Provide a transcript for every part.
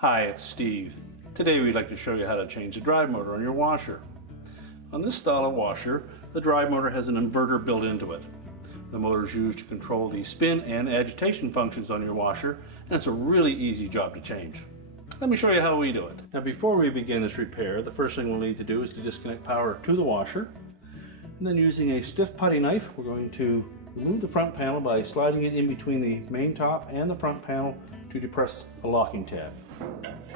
Hi, it's Steve. Today we'd like to show you how to change the drive motor on your washer. On this style of washer, the drive motor has an inverter built into it. The motor is used to control the spin and agitation functions on your washer, and it's a really easy job to change. Let me show you how we do it. Now before we begin this repair, the first thing we'll need to do is to disconnect power to the washer. And then using a stiff putty knife, we're going to remove the front panel by sliding it in between the main top and the front panel to depress a locking tab.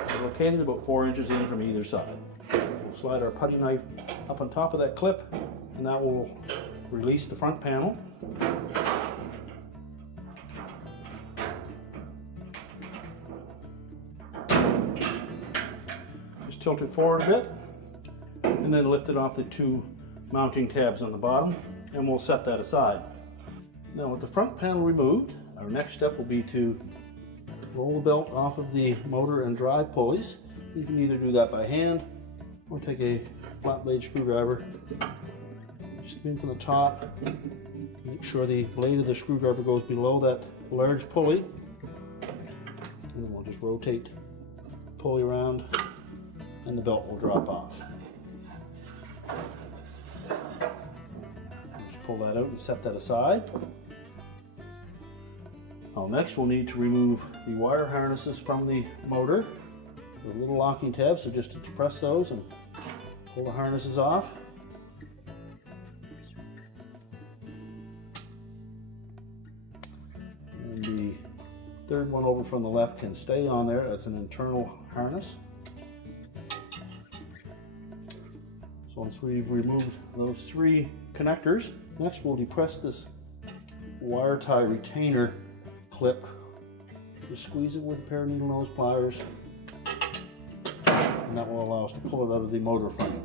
They're located about 4 inches in from either side. We'll slide our putty knife up on top of that clip, and that will release the front panel. Just tilt it forward a bit, and then lift it off the two mounting tabs on the bottom, and we'll set that aside. Now with the front panel removed, our next step will be to roll the belt off of the motor and drive pulleys. You can either do that by hand or take a flat blade screwdriver, spin from the top, make sure the blade of the screwdriver goes below that large pulley, and then we'll just rotate the pulley around and the belt will drop off. Just pull that out and set that aside. Now next we'll need to remove the wire harnesses from the motor. The little locking tabs, so just to depress those and pull the harnesses off. And the third one over from the left can stay on there. That's an internal harness. So once we've removed those three connectors, next we'll depress this wire tie retainer clip. Just squeeze it with a pair of needle nose pliers, and that will allow us to pull it out of the motor frame.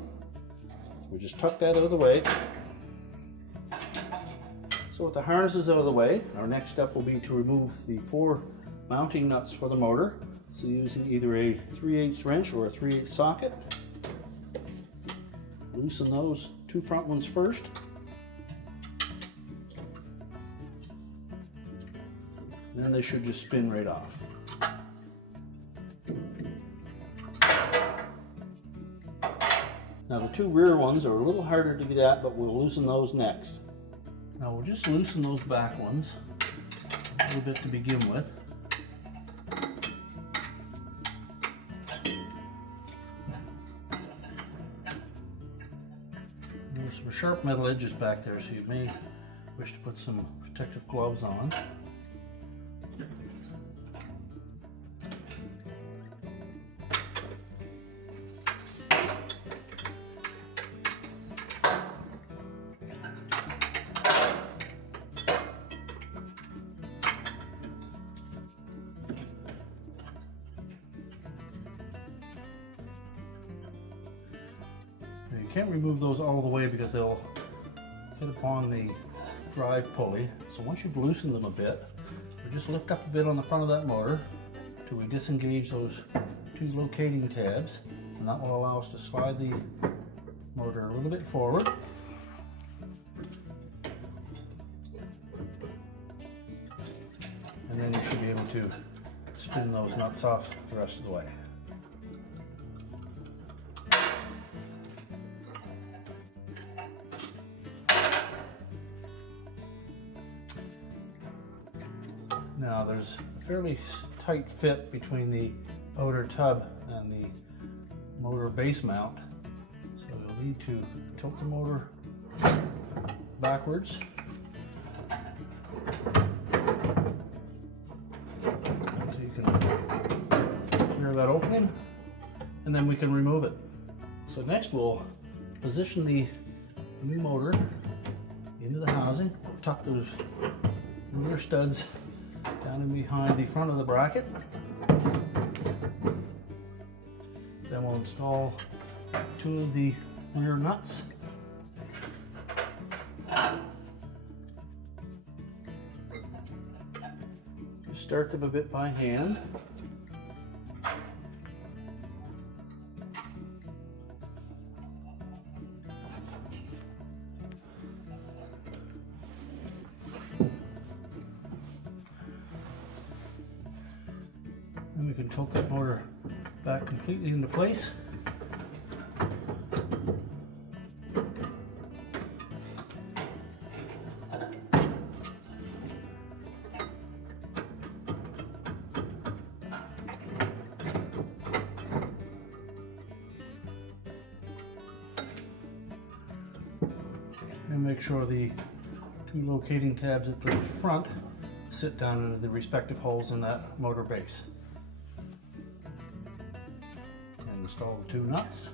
We just tuck that out of the way. So with the harnesses out of the way, our next step will be to remove the 4 mounting nuts for the motor. So using either a 3/8 wrench or a 3/8 socket, loosen those 2 front ones first. And then they should just spin right off. Now the 2 rear ones are a little harder to get at, but we'll loosen those next. Now we'll just loosen those back ones a little bit to begin with. There's some sharp metal edges back there, so you may wish to put some protective gloves on. You can't remove those all the way because they'll hit upon the drive pulley. So once you've loosened them a bit, we just lift up a bit on the front of that motor till we disengage those 2 locating tabs, and that will allow us to slide the motor a little bit forward. And then you should be able to spin those nuts off the rest of the way. Now there's a fairly tight fit between the outer tub and the motor base mount, so you'll need to tilt the motor backwards so you can clear that opening, and then we can remove it. So next we'll position the new motor into the housing, tuck those rear studs down in behind the front of the bracket. Then we'll install 2 of the rear nuts. Just start them a bit by hand. And we can tilt that motor back completely into place. And make sure the two locating tabs at the front sit down into the respective holes in that motor base. And install the two nuts.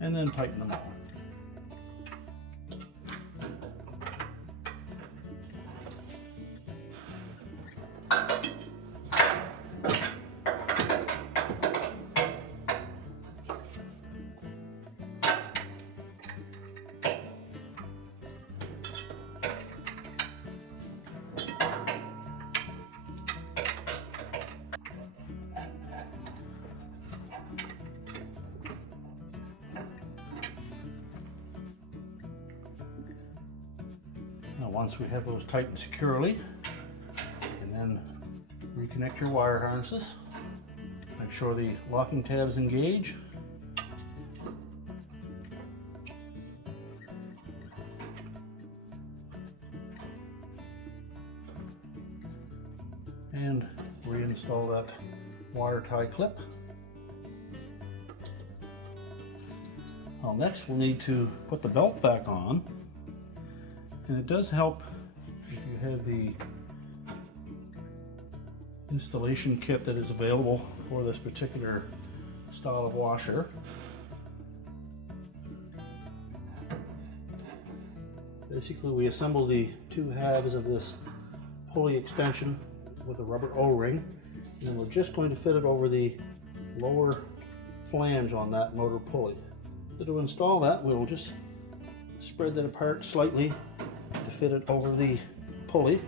And then tighten them all. Now once we have those tightened securely, and then reconnect your wire harnesses. Make sure the locking tabs engage. And reinstall that wire tie clip. Well, next we'll need to put the belt back on. And it does help if you have the installation kit that is available for this particular style of washer. Basically, we assemble the two halves of this pulley extension with a rubber O-ring, and we're just going to fit it over the lower flange on that motor pulley. So to install that, we'll just spread that apart slightly to fit it over the pulley.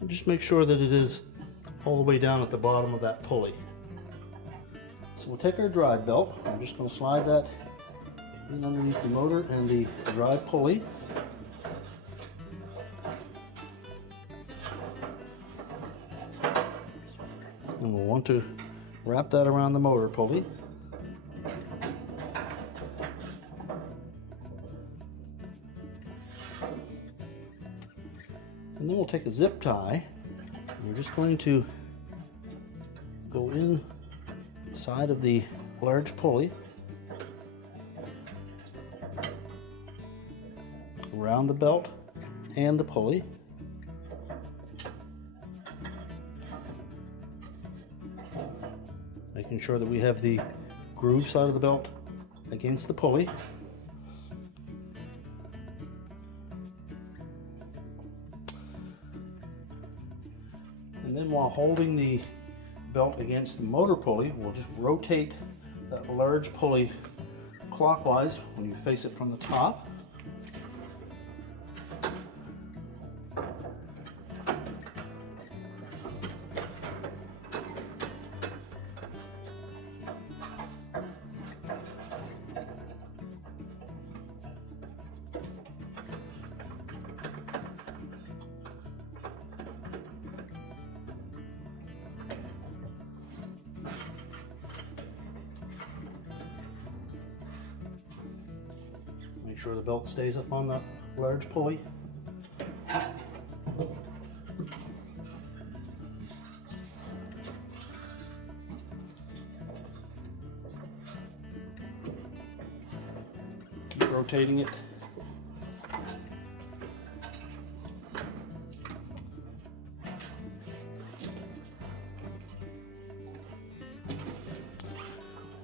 And just make sure that it is all the way down at the bottom of that pulley. So we'll take our drive belt. I'm just going to slide that in underneath the motor and the drive pulley. And we'll want to wrap that around the motor pulley. And then we'll take a zip tie, and we're just going to go in the side of the large pulley, around the belt and the pulley. Making sure that we have the groove side of the belt against the pulley. And then while holding the belt against the motor pulley, we'll just rotate that large pulley clockwise when you face it from the top. Make sure the belt stays up on that large pulley. Keep rotating it.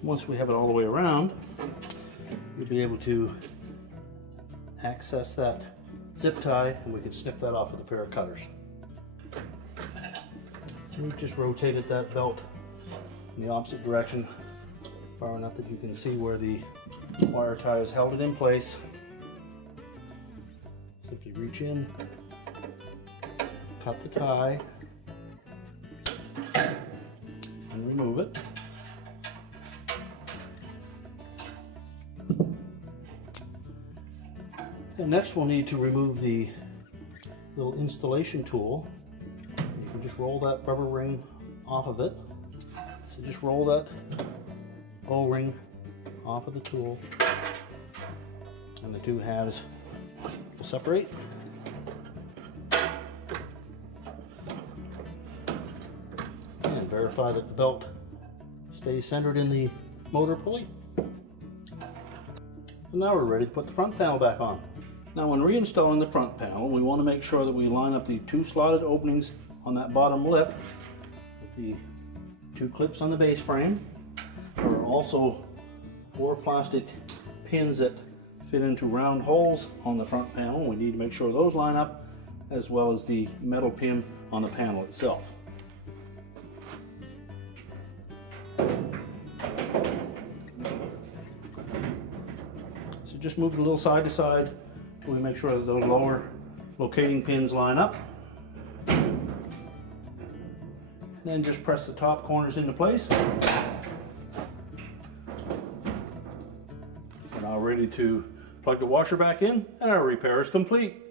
Once we have it all the way around, you'll be able to access that zip tie, and we can snip that off with a pair of cutters. And you just rotated that belt in the opposite direction far enough that you can see where the wire tie has held it in place. Simply reach in, cut the tie, and remove it. And next we'll need to remove the little installation tool. You can just roll that rubber ring off of it. So just roll that O-ring off of the tool, and the two halves will separate. And verify that the belt stays centered in the motor pulley. And now we're ready to put the front panel back on. Now when reinstalling the front panel, we want to make sure that we line up the two slotted openings on that bottom lip with the two clips on the base frame. There are also 4 plastic pins that fit into round holes on the front panel. We need to make sure those line up, as well as the metal pin on the panel itself. So just move it a little side to side till we make sure that those lower locating pins line up. Then just press the top corners into place. We're now ready to plug the washer back in, and our repair is complete.